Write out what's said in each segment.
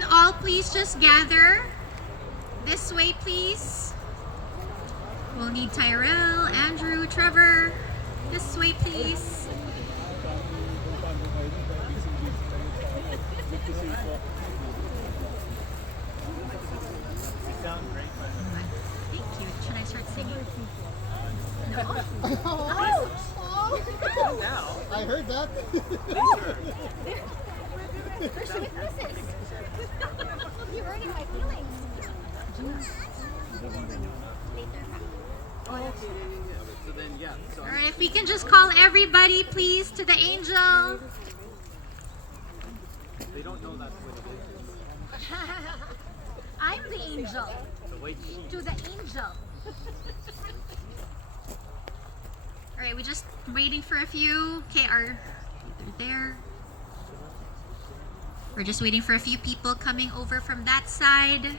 can all please just gather this way, please. We'll need Tyrell, Andrew, Trevor. This way, please. Thank you. Should I start singing? No? I heard that. There's some witnesses. You're hurting my feelings. All right, if we can just call everybody, please, to the angel. They don't know that's what it is. I'm the angel. The white sheep. To the angel. All right, we're just waiting for a few. Okay, they're there. We're just waiting for a few people coming over from that side.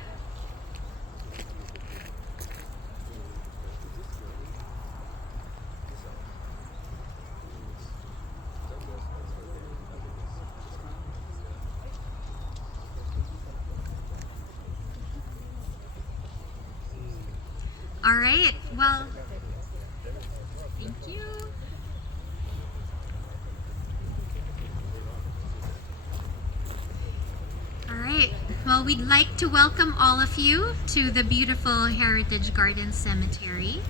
All right, well, thank you. All right, well, we'd like to welcome all of you to the beautiful Heritage Garden Cemetery.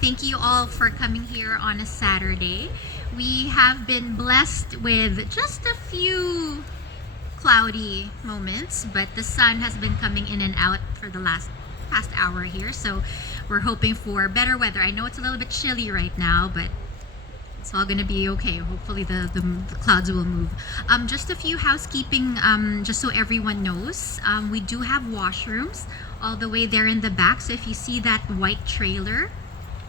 Thank you all for coming here on a Saturday. We have been blessed with just a few cloudy moments, but the sun has been coming in and out for the past hour here, so we're hoping for better weather. I know it's a little bit chilly right now, but it's all gonna be okay. Hopefully the clouds will move. Just a few housekeeping, just so everyone knows. We do have washrooms all the way there in the back. So if you see that white trailer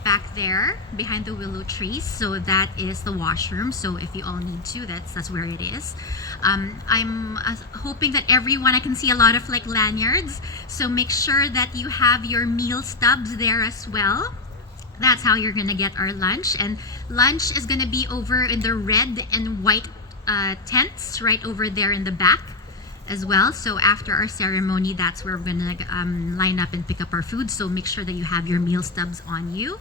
back there behind the willow trees, so that is the washroom. So if you all need to, that's where it is. I'm hoping that everyone, I can see a lot of like lanyards, so make sure that you have your meal stubs there as well. That's how you're gonna get our lunch, and lunch is gonna be over in the red and white tents right over there in the back as well. So after our ceremony, that's where we're gonna line up and pick up our food, so make sure that you have your meal stubs on you.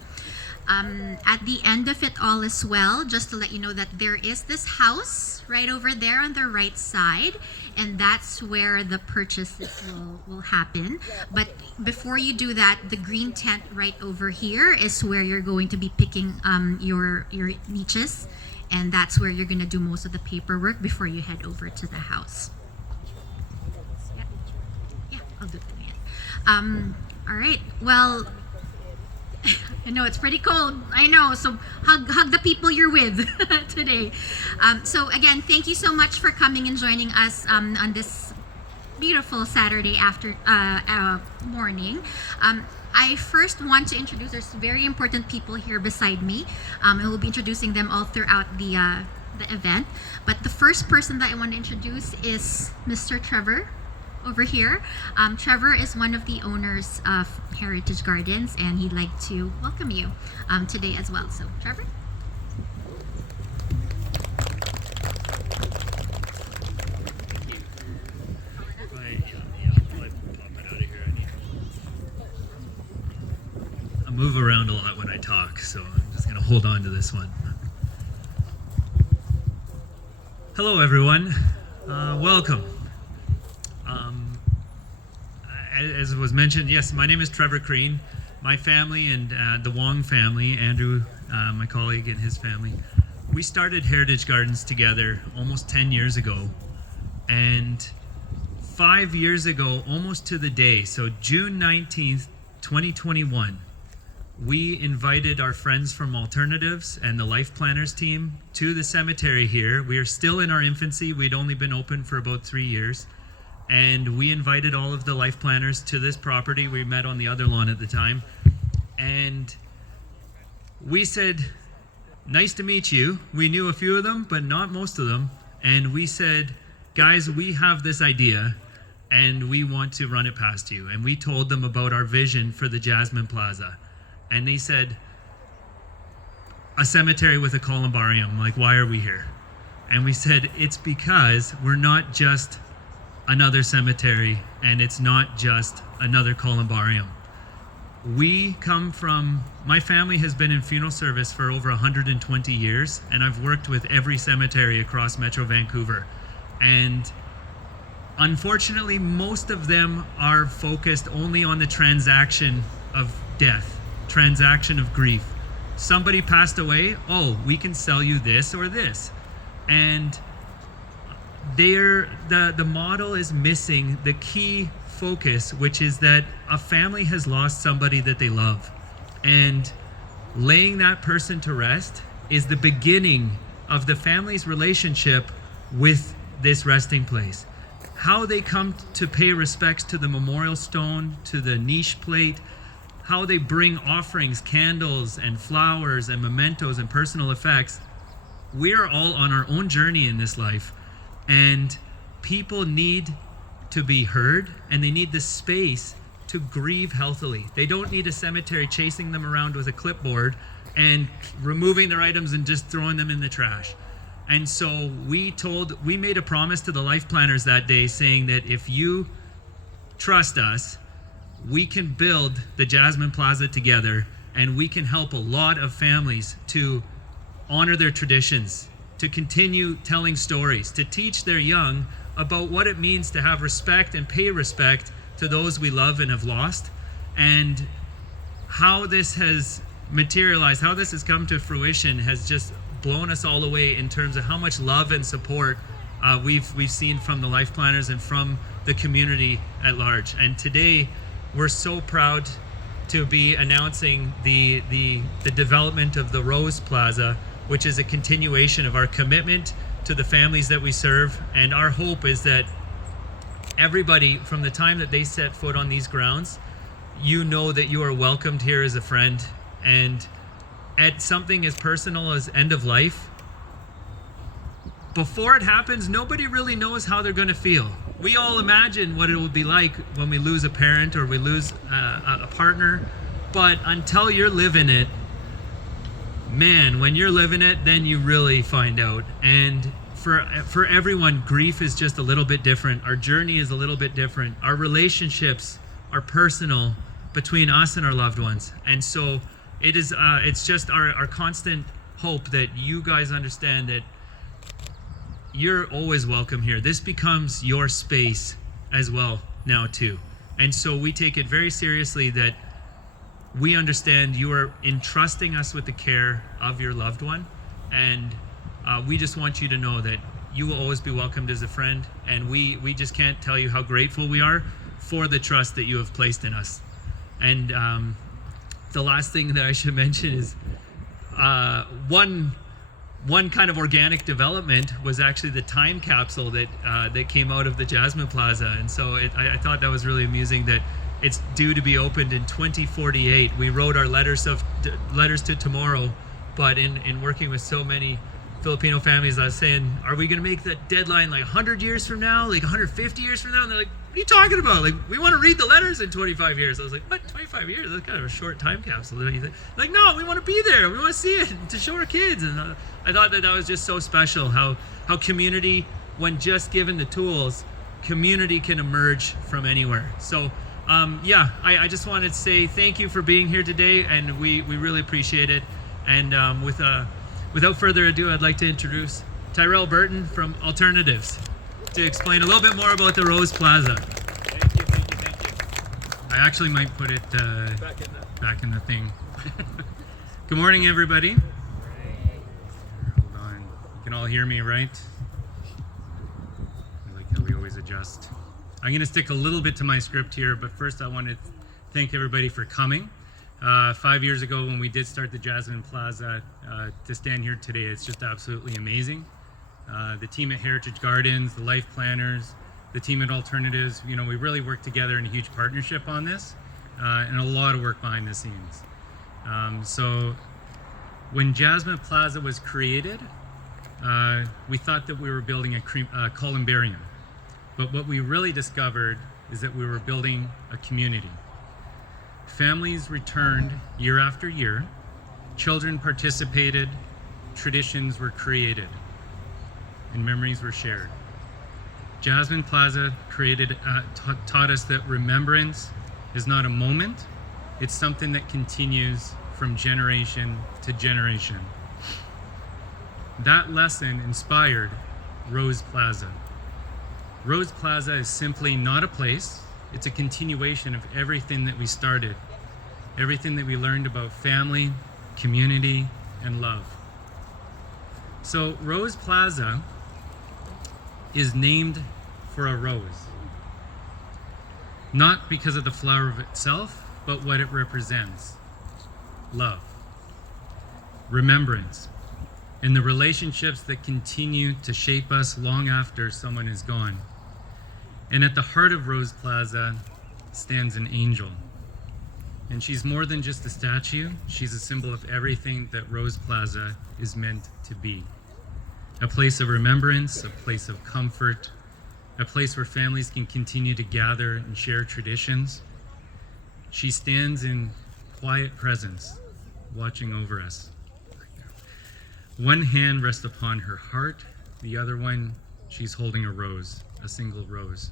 At the end of it all as well, just to let you know that there is this house right over there on the right side, and that's where the purchases will happen. But before you do that, the green tent right over here is where you're going to be picking your niches, and that's where you're going to do most of the paperwork before you head over to the house. Yeah, I'll do that. All right, well, I know it's pretty cold. I know. So hug the people you're with today. So again, thank you so much for coming and joining us on this beautiful Saturday morning. I first want to introduce, there's very important people here beside me. I will be introducing them all throughout the event. But the first person that I want to introduce is Mr. Trevor over here. Trevor is one of the owners of Heritage Gardens, and he'd like to welcome you today as well. So, Trevor? I move around a lot when I talk, so I'm just going to hold on to this one. Hello, everyone. Welcome. As was mentioned, yes, my name is Trevor Crean. My family and the Wong family, Andrew, my colleague, and his family, we started Heritage Gardens together almost 10 years ago. And 5 years ago, almost to the day, so June 19th, 2021, we invited our friends from Alternatives and the Life Planners team to the cemetery here. We are still in our infancy. We'd only been open for about 3 years. And we invited all of the Life Planners to this property. We met on the other lawn at the time. And we said, nice to meet you. We knew a few of them, but not most of them. And we said, guys, we have this idea and we want to run it past you. And we told them about our vision for the Jasmine Plaza. And they said, a cemetery with a columbarium, like, why are we here? And we said, it's because we're not just another cemetery, and it's not just another columbarium. We come from, my family has been in funeral service for over 120 years, and I've worked with every cemetery across Metro Vancouver. And unfortunately, most of them are focused only on the transaction of death, transaction of grief. Somebody passed away, oh, we can sell you this or this. And the model is missing the key focus, which is that a family has lost somebody that they love. And laying that person to rest is the beginning of the family's relationship with this resting place. How they come to pay respects to the memorial stone, to the niche plate, how they bring offerings, candles and flowers and mementos and personal effects. We are all on our own journey in this life, and people need to be heard, and they need the space to grieve healthily. They don't need a cemetery chasing them around with a clipboard and removing their items and just throwing them in the trash. And so we made a promise to the life planners that day, saying that if you trust us, we can build the Jasmine Plaza together, and we can help a lot of families to honor their traditions, to continue telling stories, to teach their young about what it means to have respect and pay respect to those we love and have lost, and how this has materialized, how this has come to fruition has just blown us all away in terms of how much love and support we've seen from the life planners and from the community at large. And today we're so proud to be announcing the development of the Rose Plaza, which is a continuation of our commitment to the families that we serve. And our hope is that everybody, from the time that they set foot on these grounds, you know that you are welcomed here as a friend. And at something as personal as end of life, before it happens, nobody really knows how they're going to feel. We all imagine what it will be like when we lose a parent or we lose a partner, but until you're living it, man, when you're living it, then you really find out. And for everyone, grief is just a little bit different. Our journey is a little bit different. Our relationships are personal between us and our loved ones. And so it's just our constant hope that you guys understand that you're always welcome here. This becomes your space as well now too. And so we take it very seriously that we understand you are entrusting us with the care of your loved one, and we just want you to know that you will always be welcomed as a friend, and we just can't tell you how grateful we are for the trust that you have placed in us. And the last thing that I should mention is one kind of organic development was actually the time capsule that came out of the Jasmine Plaza. And so I thought that was really amusing that it's due to be opened in 2048. We wrote our letters to tomorrow, but in working with so many Filipino families, I was saying, are we going to make that deadline like 100 years from now, like 150 years from now? And they're like, what are you talking about? Like, we want to read the letters in 25 years. I was like, what, 25 years? That's kind of a short time capsule, don't you think? Like, no, we want to be there. We want to see it to show our kids. And I thought that was just so special, how community, when just given the tools, community can emerge from anywhere. So I just wanted to say thank you for being here today, and we really appreciate it. And without further ado, I'd like to introduce Tyrell Burton from Alternatives to explain a little bit more about the Rose Plaza. Thank you. I actually might put it back in the thing. Good morning, everybody. Hold on. You can all hear me, right? I like how we always adjust. I'm going to stick a little bit to my script here, but first I want to thank everybody for coming. 5 years ago when we did start the Jasmine Plaza, to stand here today, it's just absolutely amazing. The team at Heritage Gardens, the life planners, the team at Alternatives, we really worked together in a huge partnership on this, and a lot of work behind the scenes. So when Jasmine Plaza was created, we thought that we were building a columbarium. But what we really discovered is that we were building a community. Families returned year after year, children participated, traditions were created, and memories were shared. Jasmine Plaza taught us that remembrance is not a moment, it's something that continues from generation to generation. That lesson inspired Rose Plaza. Rose Plaza is simply not a place, it's a continuation of everything that we started, everything that we learned about family, community, and love. So Rose Plaza is named for a rose. Not because of the flower of itself, but what it represents. Love, remembrance, and the relationships that continue to shape us long after someone is gone. And at the heart of Rose Plaza stands an angel. And she's more than just a statue, she's a symbol of everything that Rose Plaza is meant to be. A place of remembrance, a place of comfort, a place where families can continue to gather and share traditions. She stands in quiet presence, watching over us. One hand rests upon her heart, the other one, she's holding a rose, a single rose.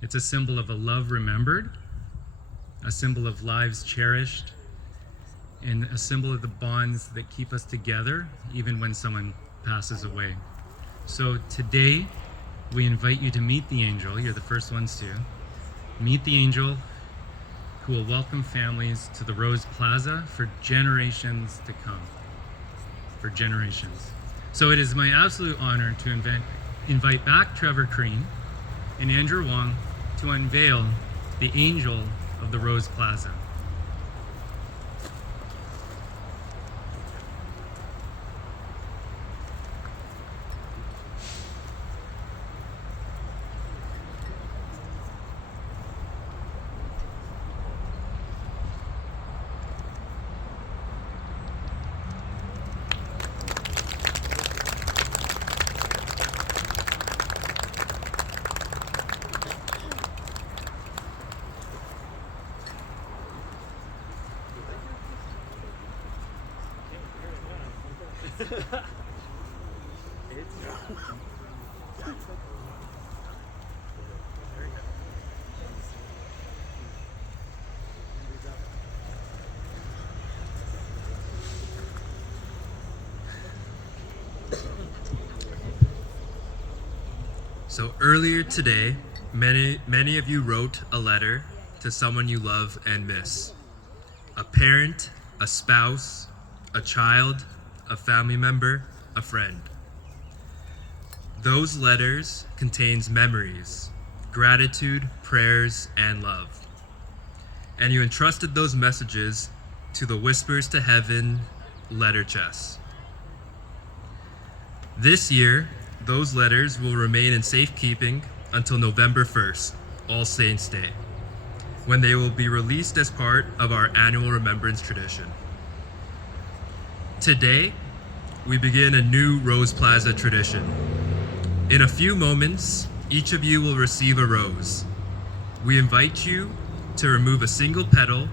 It's a symbol of a love remembered, a symbol of lives cherished, and a symbol of the bonds that keep us together even when someone passes away. So today, we invite you to meet the angel. You're the first ones to. Meet the angel who will welcome families to the Rose Plaza for generations to come. For generations. So it is my absolute honor to invite back Trevor Crean and Andrew Wong to unveil the angel of the Rose Plaza. So earlier today, many of you wrote a letter to someone you love and miss. A parent, a spouse, a child, a family member, a friend. Those letters contains memories, gratitude, prayers, and love. And you entrusted those messages to the Whispers to Heaven letter chest. This year, those letters will remain in safekeeping until November 1st, All Saints Day, when they will be released as part of our annual remembrance tradition. Today, we begin a new Rose Plaza tradition. In a few moments, each of you will receive a rose. We invite you to remove a single petal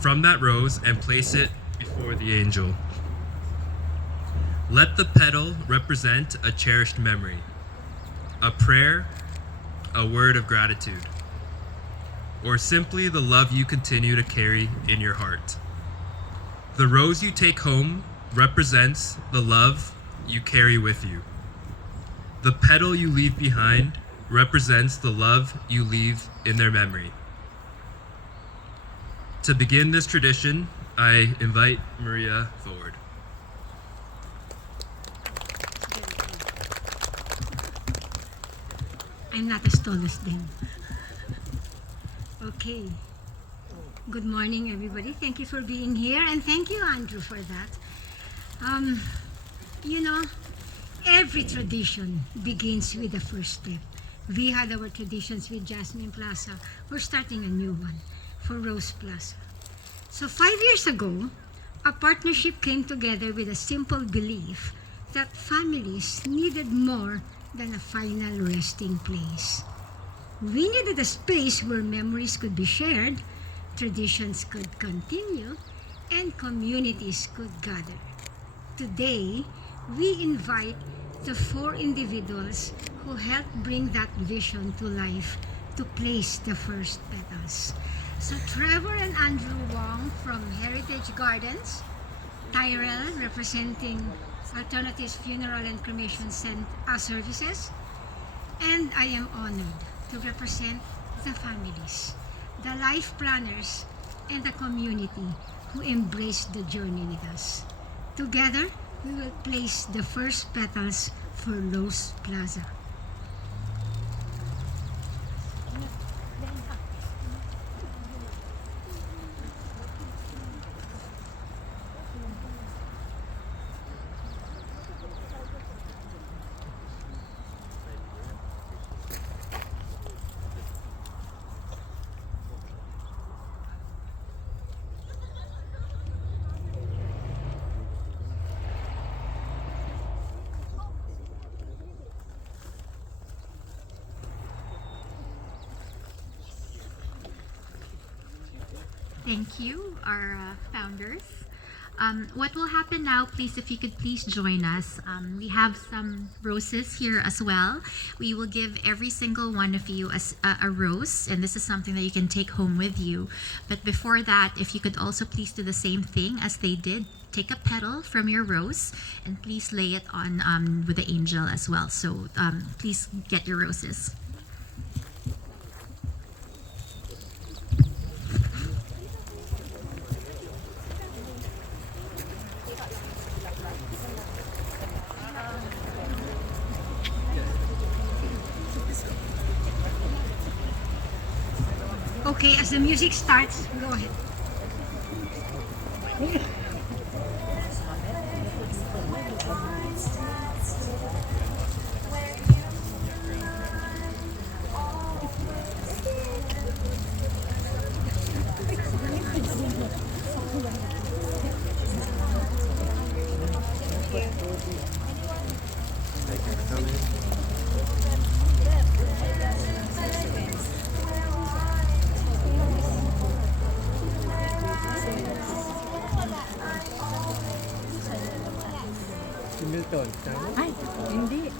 from that rose and place it before the angel. Let the petal represent a cherished memory, a prayer, a word of gratitude, or simply the love you continue to carry in your heart. The rose you take home represents the love you carry with you. The petal you leave behind represents the love you leave in their memory. To begin this tradition, I invite Maria forward. I'm not as tall as them. Okay. Good morning, everybody. Thank you for being here, and thank you, Andrew, for that. You know, every tradition begins with the first step. We had our traditions with Jasmine Plaza. We're starting a new one for Rose Plaza. So 5 years ago, a partnership came together with a simple belief that families needed more than a final resting place. We needed a space where memories could be shared, traditions could continue, and communities could gather. Today, we invite the 4 individuals who helped bring that vision to life to place the first petals. So Trevor and Andrew Wong from Heritage Gardens, Tyrell representing Alternatives Funeral and Cremation Services, and I am honored to represent the families, the life planners, and the community who embraced the journey with us. Together, we will place the first petals for Rose Plaza. Thank you, our founders. What will happen now, please, if you could please join us. We have some roses here as well. We will give every single one of you a rose, and this is something that you can take home with you. But before that, if you could also please do the same thing as they did. Take a petal from your rose and please lay it on with the angel as well. So please get your roses. Okay, as the music starts, go ahead. Ay, hindi.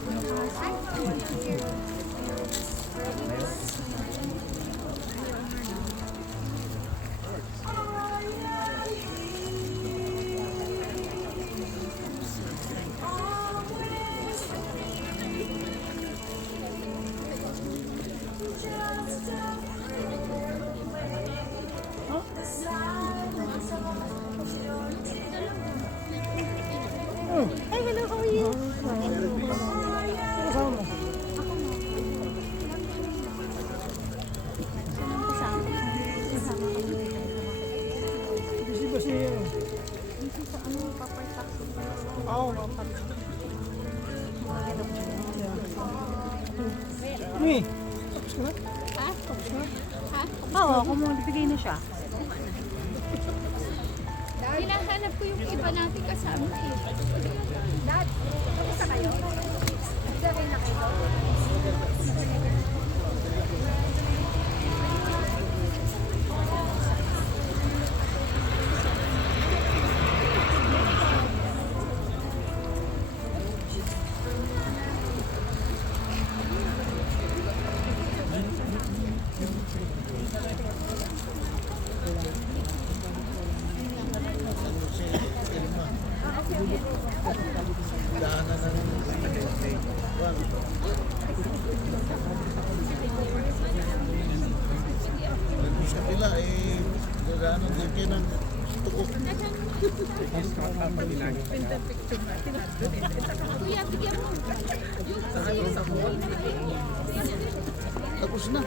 Hey, hello, how are you? Oo, kumulibigay na siya. Hinahanap ko yung iba natin kasama eh. Dad, kamusta kayo? Nagdawin na kayo? Sa pila eh gagano din kayo ng tukok. Kuya, bigyan mo. Tapos na.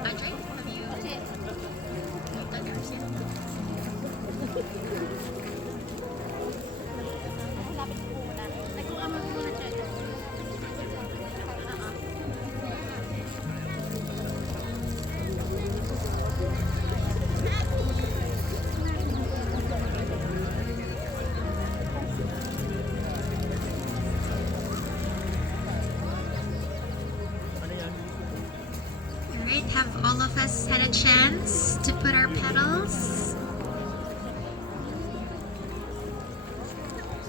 Andre, have you done yours yet? Alright, have all of us had a chance to put our petals?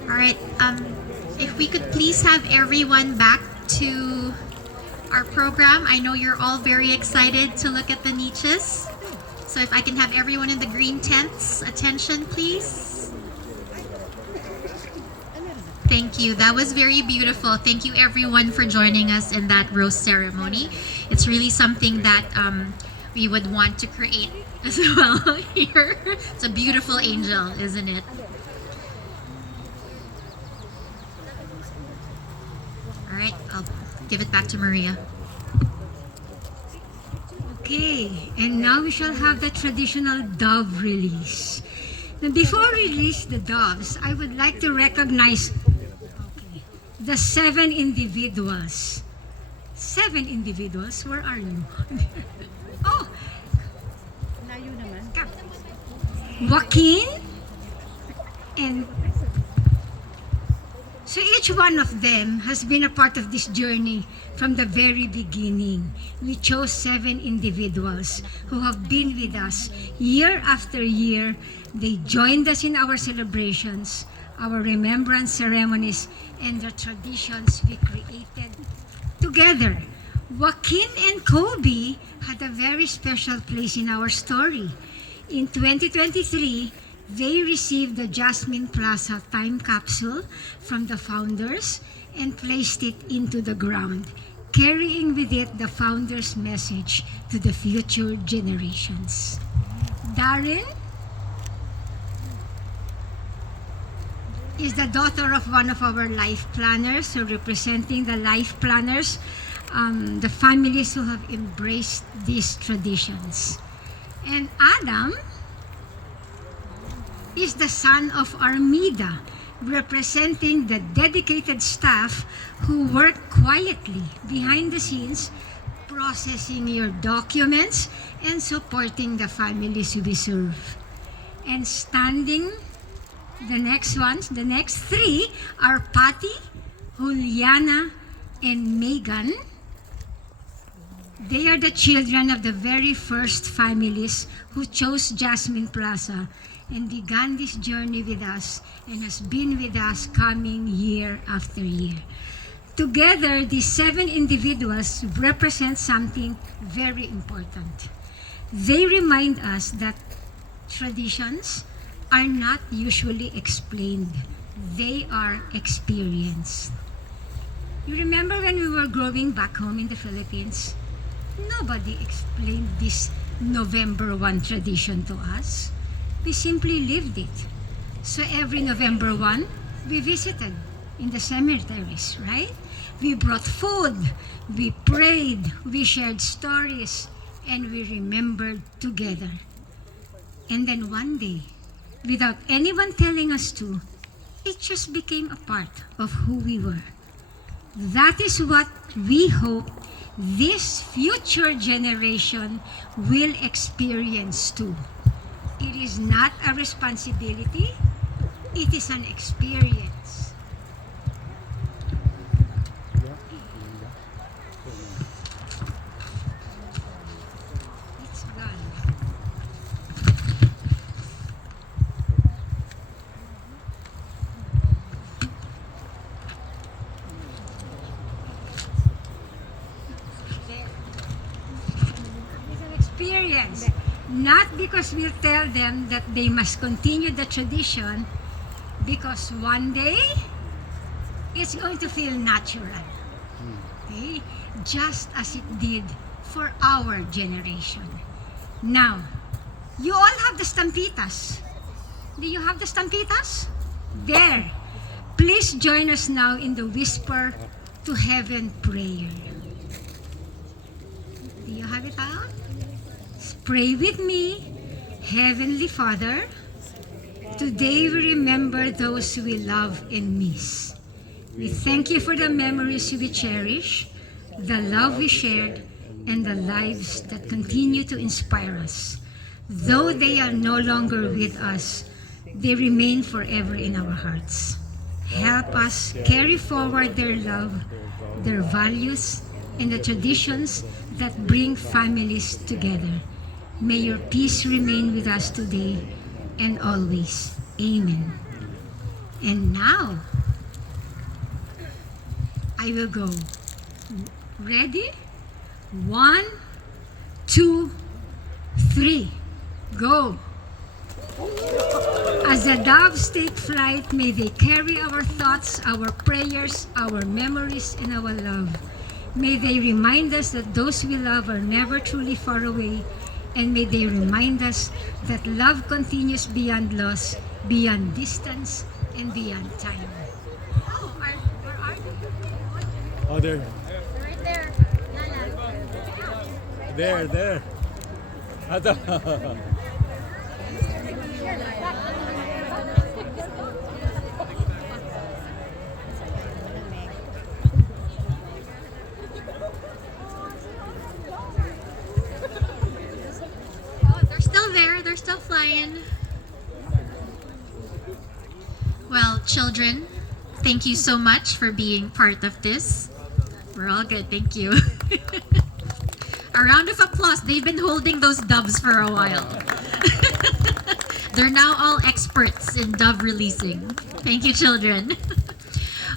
Alright, if we could please have everyone back to our program. I know you're all very excited to look at the niches. So if I can have everyone in the green tents, attention please. Thank you. That was very beautiful. Thank you everyone for joining us in that rose ceremony. It's really something that we would want to create as well here. It's a beautiful angel, isn't it? All right, I'll give it back to Maria. Okay, and now we shall have the traditional dove release. Now, before we release the doves, I would like to recognize the 7 individuals. 7 individuals? Where are you? Oh! Layo naman. Joaquin and so each one of them has been a part of this journey from the very beginning. We chose 7 individuals who have been with us year after year. They joined us in our celebrations, our remembrance ceremonies, and the traditions we created together. Joaquin and Kobe had a very special place in our story. In 2023, they received the Jasmine Plaza time capsule from the founders and placed it into the ground, carrying with it the founders' message to the future generations. Darren is the daughter of one of our life planners, so representing the life planners, the families who have embraced these traditions. And Adam is the son of Armida, representing the dedicated staff who work quietly behind the scenes, processing your documents and supporting the families we serve. And standing, the next 3 are Patty, Juliana, and Megan. They are the children of the very first families who chose Jasmine Plaza and began this journey with us and has been with us coming year after year. Together, these 7 individuals represent something very important. They remind us that traditions are not usually explained. They are experienced. You remember when we were growing back home in the Philippines? Nobody explained this November 1 tradition to us. We simply lived it. So every November 1, we visited in the cemeteries, right? We brought food, we prayed, we shared stories, and we remembered together. And then one day, without anyone telling us to, it just became a part of who we were. That is what we hope this future generation will experience too. It is not a responsibility, It is an experience. It's gone. There. It's an experience. Not because we'll tell them that they must continue the tradition, because one day it's going to feel natural. Okay? Just as it did for our generation. Now, you all have the stampitas. Do you have the stampitas? There. Please join us now in the Whisper to Heaven prayer. Do you have it out? Pray with me. Heavenly Father, today we remember those we love and miss. We thank you for the memories we cherish, the love we shared, and the lives that continue to inspire us. Though they are no longer with us, they remain forever in our hearts. Help us carry forward their love, their values, and the traditions that bring families together. May your peace remain with us today and always. Amen. And now, I will go. Ready? 1, 2, 3. Go. As the doves take flight, may they carry our thoughts, our prayers, our memories, and our love. May they remind us that those we love are never truly far away, and may they remind us that love continues beyond loss, beyond distance, and beyond time. Oh, where are they? Oh, there. Right there. Lala. There. Ato. Oh, they're still there. They're still flying. Well, children, thank you so much for being part of this. We're all good. Thank you. A round of applause. They've been holding those doves for a while. They're now all experts in dove releasing. Thank you, children.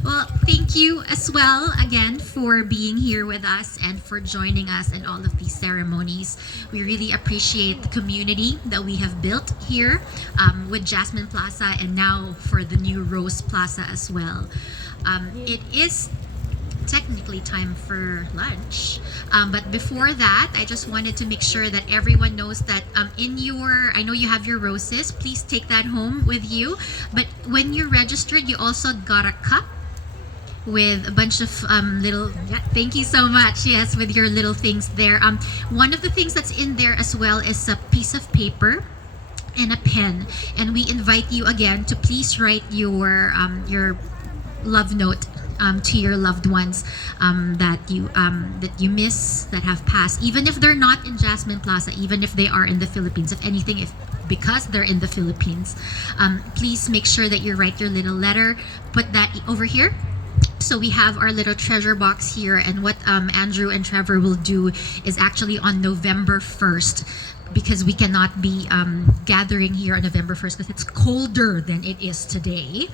Well, thank you as well again for being here with us and for joining us in all of these ceremonies. We really appreciate the community that we have built here with Jasmine Plaza and now for the new Rose Plaza as well. It is technically time for lunch. But before that, I just wanted to make sure that everyone knows that I know you have your roses, please take that home with you. But when you're registered, you also got a cup with a bunch of thank you so much, yes, with your little things there. One of the things that's in there as well is a piece of paper and a pen. And we invite you again to please write your love note to your loved ones that you miss, that have passed, even if they're not in Jasmine Plaza, even if they are in the Philippines. If anything, because they're in the Philippines, please make sure that you write your little letter, put that over here. So we have our little treasure box here, and what Andrew and Trevor will do is actually on November 1st, because we cannot be gathering here on November 1st because it's colder than it is today.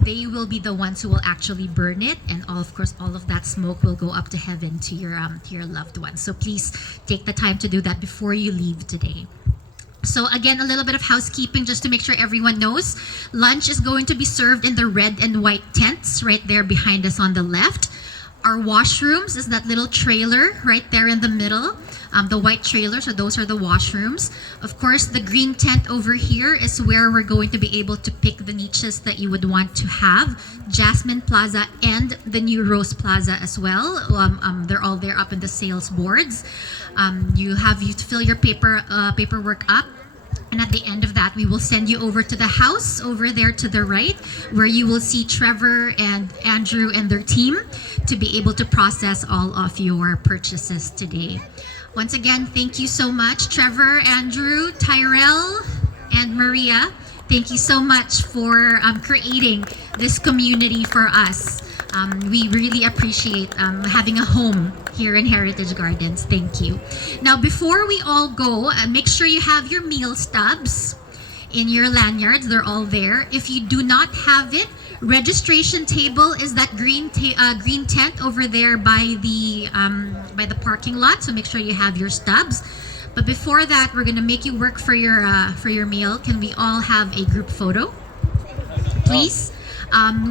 They will be the ones who will actually burn it, and of course all of that smoke will go up to heaven to your loved ones. So please take the time to do that before you leave today. So again, a little bit of housekeeping just to make sure everyone knows. Lunch is going to be served in the red and white tents right there behind us on the left. Our washrooms is that little trailer right there in the middle. The white trailer, so those are the washrooms. Of course, the green tent over here is where we're going to be able to pick the niches that you would want to have. Jasmine Plaza and the new Rose Plaza as well. They're all there up in the sales boards. You fill your paperwork up. And at the end of that, we will send you over to the house over there to the right, where you will see Trevor and Andrew and their team to be able to process all of your purchases today. Once again, thank you so much, Trevor, Andrew, Tyrell, and Maria. Thank you so much for creating this community for us. We really appreciate having a home here in Heritage Gardens. Thank you. Now, before we all go, make sure you have your meal stubs in your lanyards. They're all there. If you do not have it, registration table is that green tent over there by the parking lot. So make sure you have your stubs. But before that, we're gonna make you work for your meal. Can we all have a group photo, please?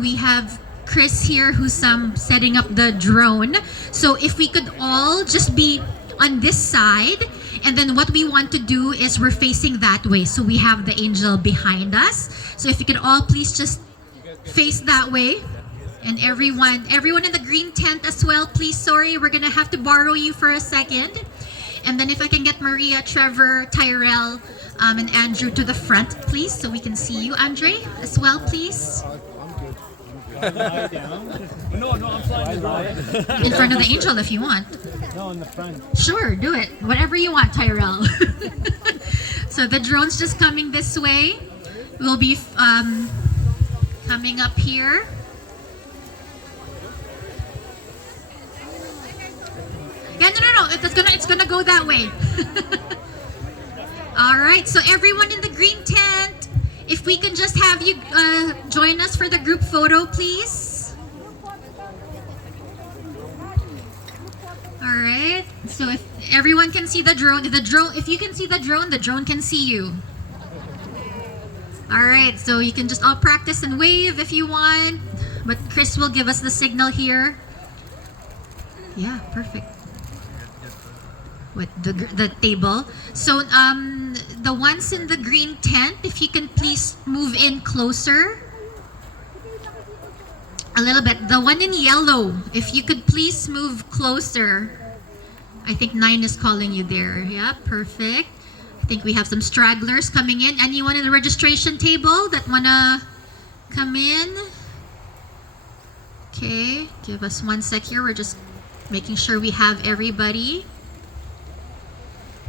We have Chris here who's setting up the drone. So if we could all just be on this side, and then what we want to do is we're facing that way. So we have the angel behind us. So if you could all please just face that way. And everyone in the green tent as well, please. Sorry, we're gonna have to borrow you for a second. And then if I can get Maria, Trevor, Tyrell, and Andrew to the front, please, so we can see you. Andre, as well, please. No, I'm flying the drone. In front of the angel if you want. No, in the front. Sure, do it. Whatever you want, Tyrell. So the drone's just coming this way. We'll be coming up here. Yeah, no. It's gonna go that way. All right. So everyone in the green tent, if we can just have you join us for the group photo, please. All right. So if everyone can see the drone, if you can see the drone can see you. All right. So you can just all practice and wave if you want, but Chris will give us the signal here. Yeah, perfect. With the table. So the ones in the green tent, if you can please move in closer a little bit. The one in yellow, if you could please move closer. I think 9 is calling you there. Yeah, perfect. I think we have some stragglers coming in. Anyone in the registration table that wanna come in? Okay, give us 1 sec here. We're just making sure we have everybody.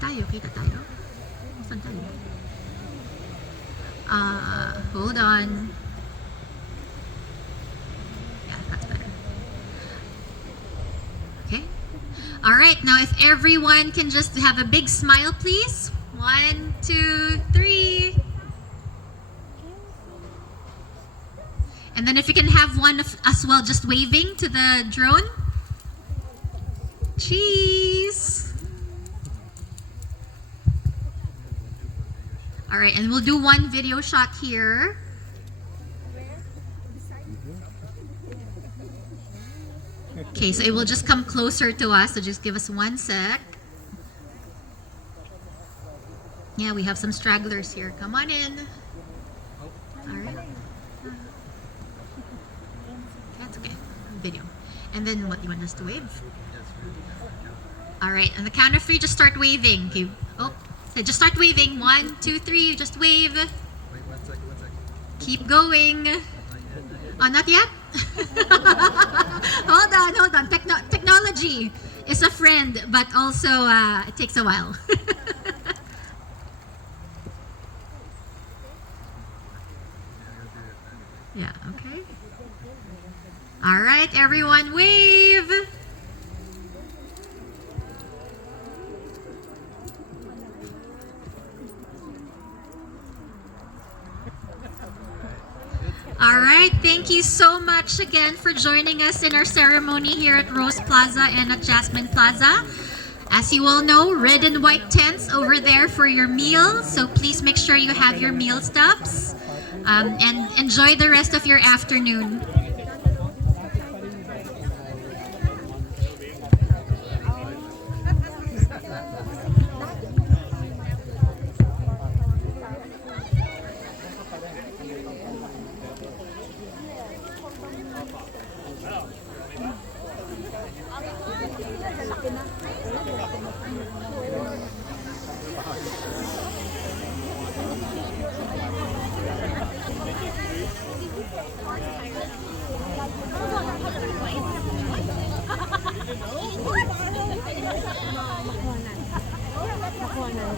Kita tayo. Saan tayo? Hold on. Yeah, that's better. Okay. All right, now if everyone can just have a big smile, please. 1, 2, 3. And then if you can have one as well, just waving to the drone. Cheese. All right, and we'll do one video shot here. Okay, so it will just come closer to us, so just give us 1 sec. Yeah, we have some stragglers here. Come on in. All right. That's okay. Video. And then what, you want us to wave? All right, on the count of 3, just start waving. Okay. Oh. So just start waving. 1, 2, 3. Just wave. Wait, 1 second. Keep going. Oh, not yet? Hold on. Technology is a friend, but also it takes a while. Yeah, okay. All right, everyone, wave. All right, thank you so much again for joining us in our ceremony here at Rose Plaza and at Jasmine Plaza. As you all know, red and white tents over there for your meal, so please make sure you have your meal stubs and enjoy the rest of your afternoon. Makuha na.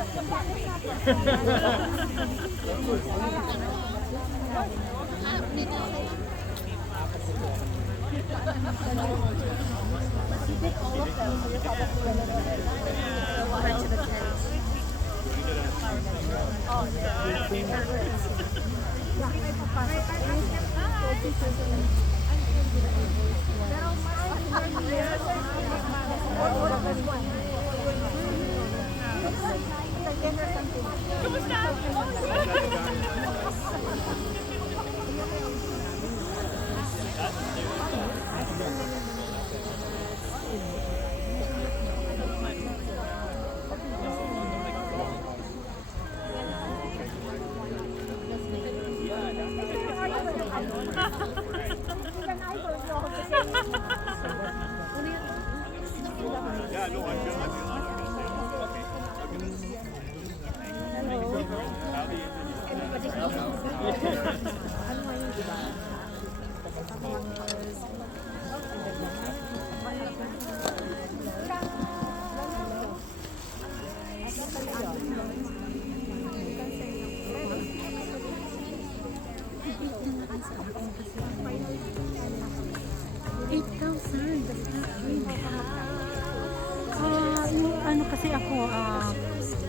Yung ano kasi ako,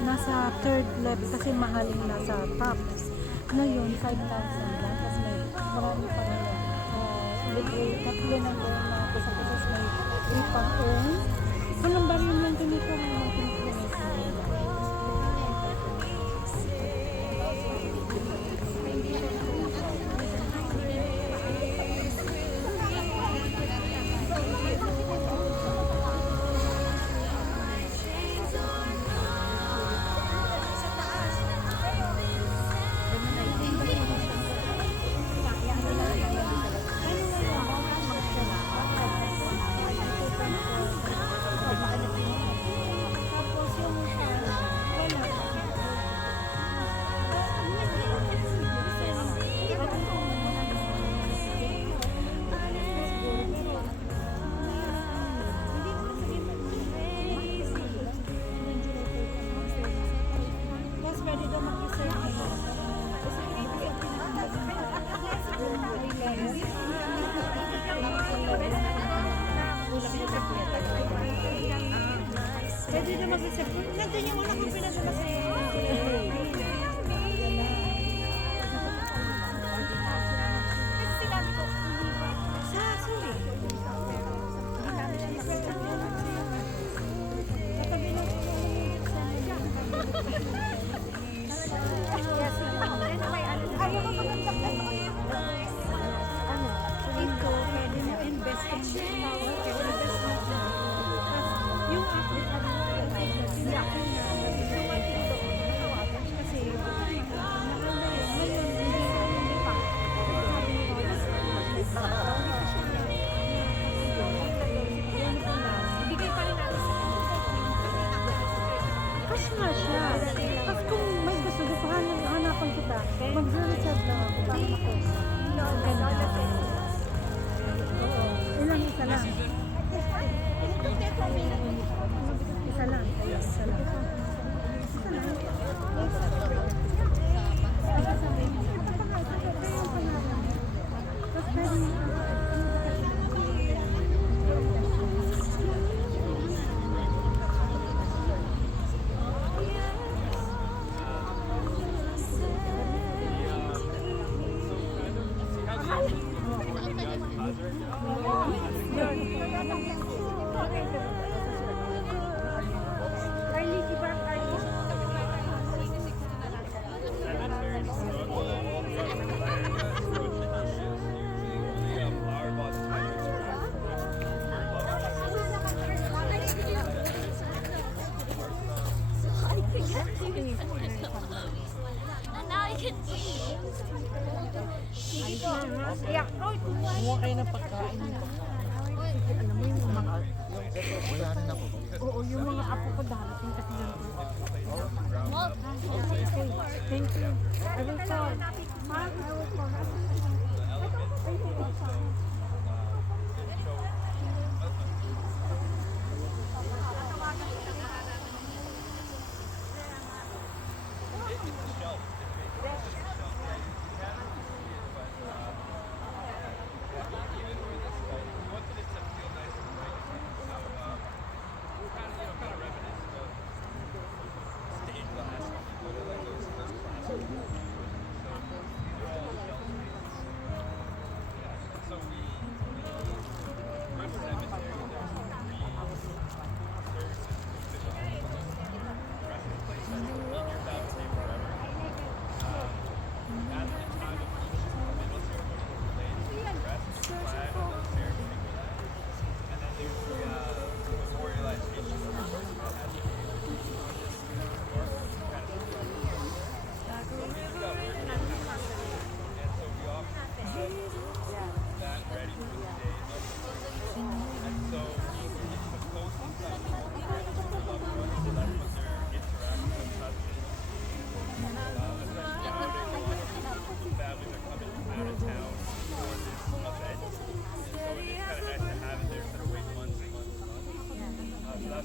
nasa third level kasi mahaling nasa top. Ngayon, 5,000 lang. Tapos may marami pa na tatlo na doon na tapos may 3 pang earn. Walang baril lang ganito ang mga pinipinisa nila. Pwede na mag-isip. Nandun yung una kong pinasama sa iyo. Sa sorry. Katabi na ko. Ayaw ko magandang ano, ito, pwede na invest in power, pwede invest na dyan. Yung ako, hindi ako na dumating doon, kasi ngayon, hindi pa. Sabi ni ibigay pa rin natin sa cash nga siya. Tapos kung may gusto, hanapan kita, mag-reserve lang ako para mag-cash. Ang ganda. Oo. Ilang isa lang. Isa lang. Isa lang. Tapos pwede kumuha kayo ng pagkain. Alam mo yung mga... Wala rin ako. Oo, yung mga apo ko darating kasi lang. Okay, thank you. I will call. I will call.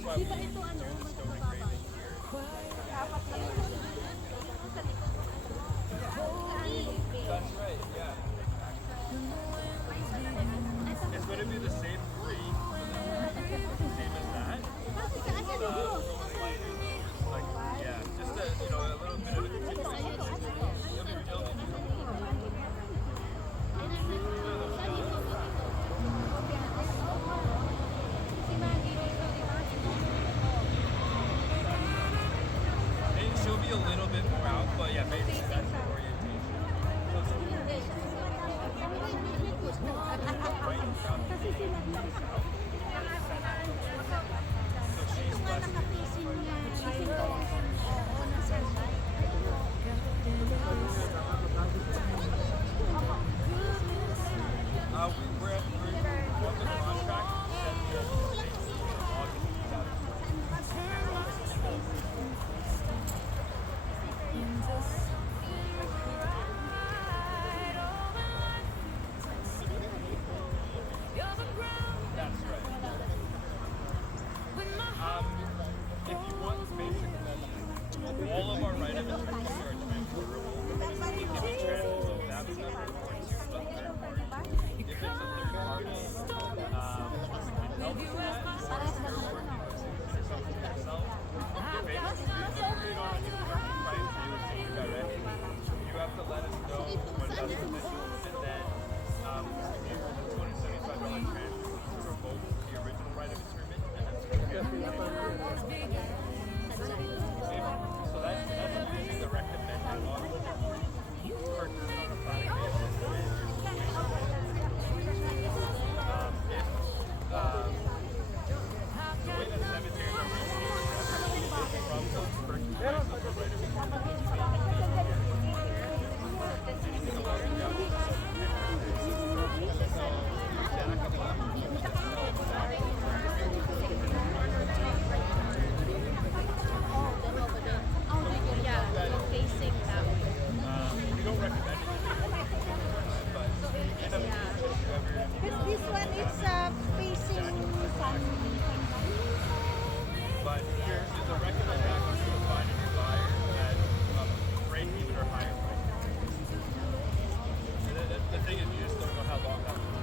that's why we started stone engraving here. That's right, yeah. It's going to be the same green, same as that. Like, yeah, just a, you know, a little bit of a continuation. It'll be she'll be a little bit more out, but yeah, basically that's the orientation. Right from south. So she's less we're on the contract that we're That's right. If you want, basically, all of our right of entry are transferable. It can be transferred, so that's not going to a third party. If it's a third party, it helps with that. If you're working with something yourself, you basically agree on a new market price, they would pay you directly. You have to let us know when that's official, and then you give the $275 transfer fee to revoke the original right of interment, and that's what you get. So that's usually the recommended model. Purchase on a flat basis with your the way that cemeteries are from the purchase price of the right of interment, anything above and beyond is 10%. So jack up facing that way. we don't recommend it, but end up Because this one is facing sun. but here's the recommended practice to find a new buyer at break even or higher price. And the thing is, you just don't know how long that will be.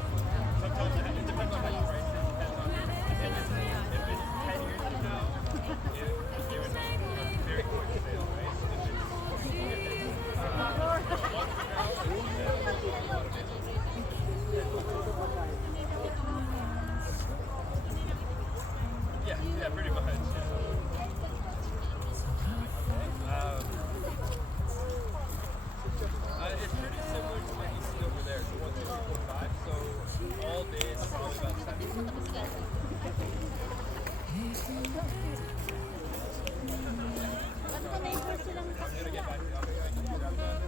Sometimes it depends on how you price it. Depends on if it's 10 years from now, it would be a very quick sale, right? If it's a month from now, then a lot of it. Yeah, pretty much. Yeah. It's pretty similar to what you see over there. So 1, 2, 3, 4, 5. So all day is probably about 7. I'm gonna get back to you. I can grab that.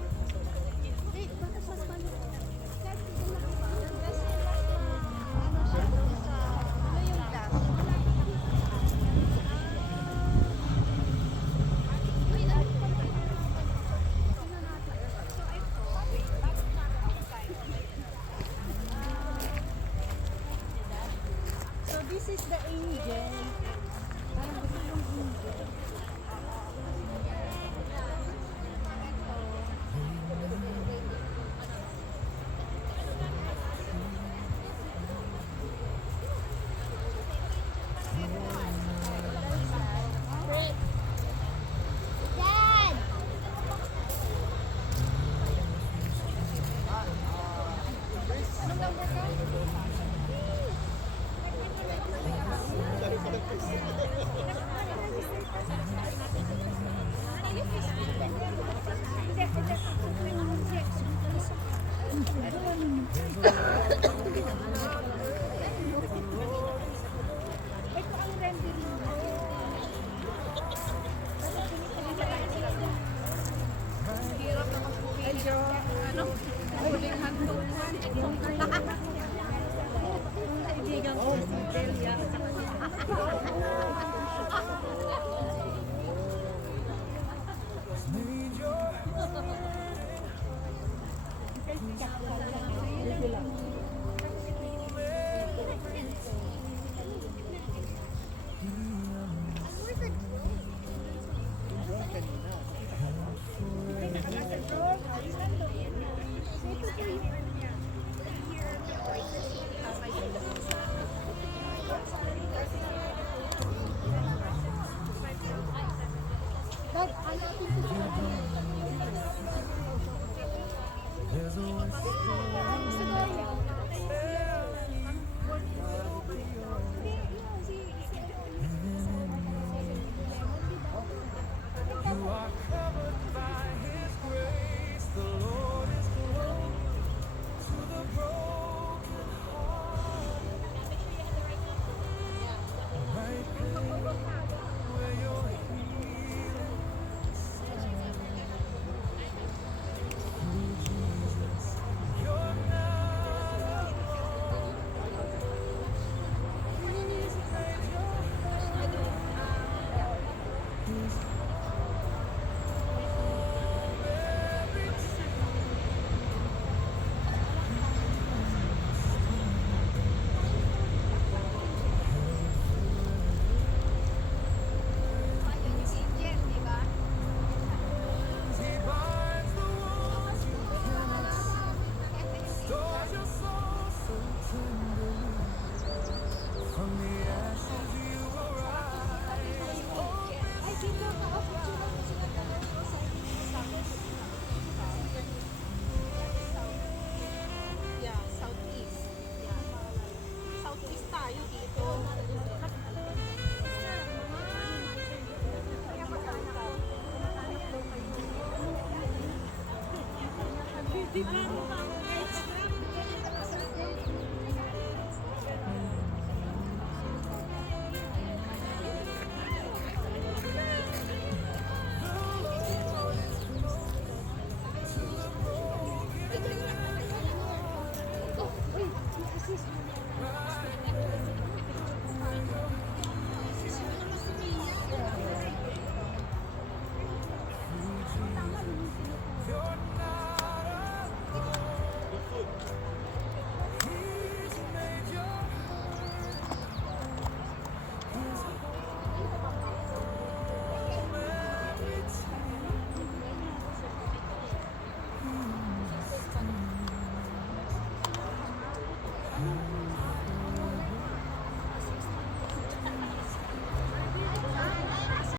So this is the angel. Parang gusto yung angel. Dad! Anong number ka? Ito ang rendering mo. Hirap na medyo, huling hantungan. Kaibigan ko si Delia. Di ba?